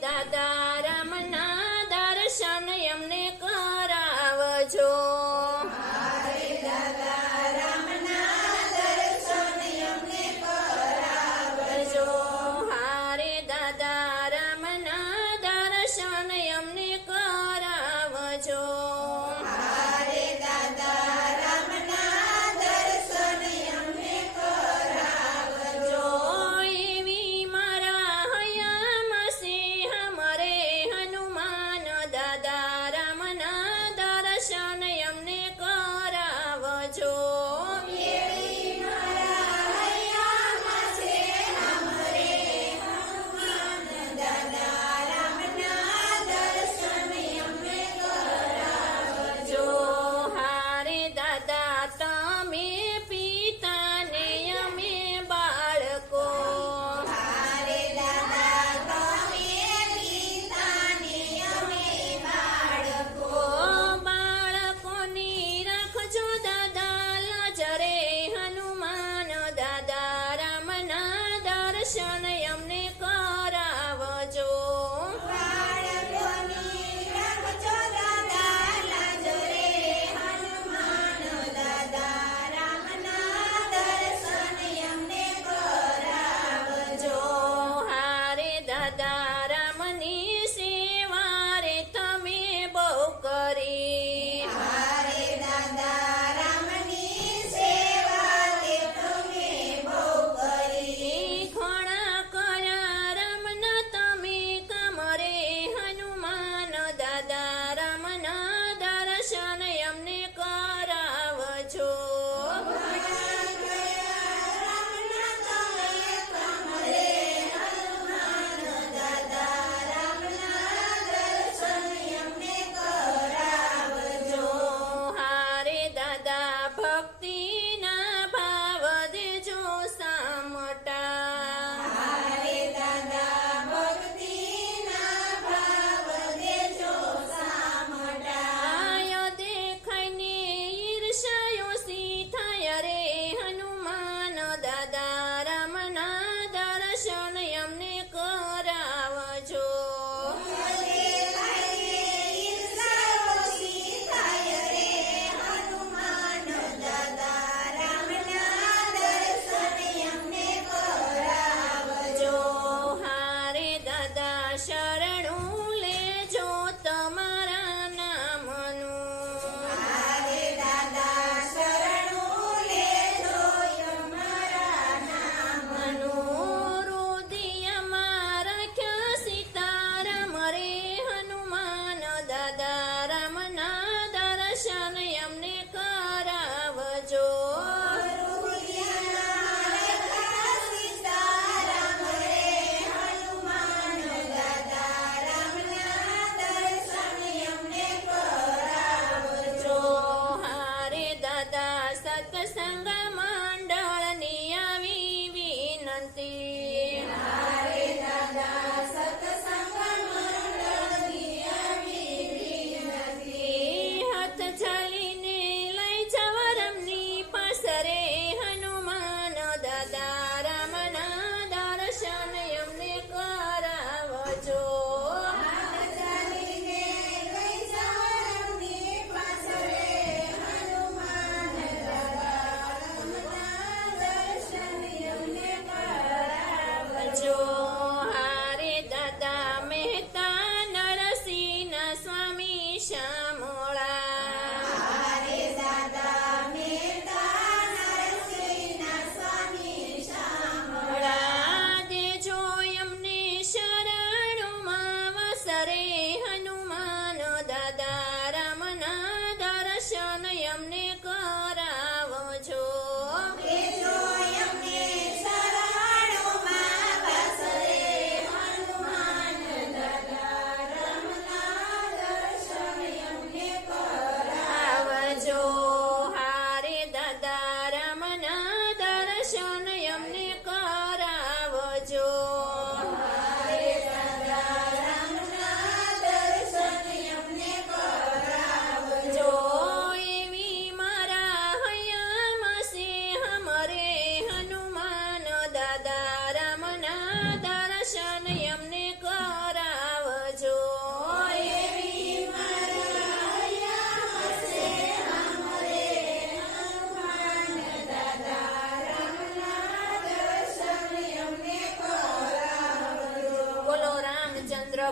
da da da da da da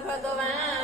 快做完。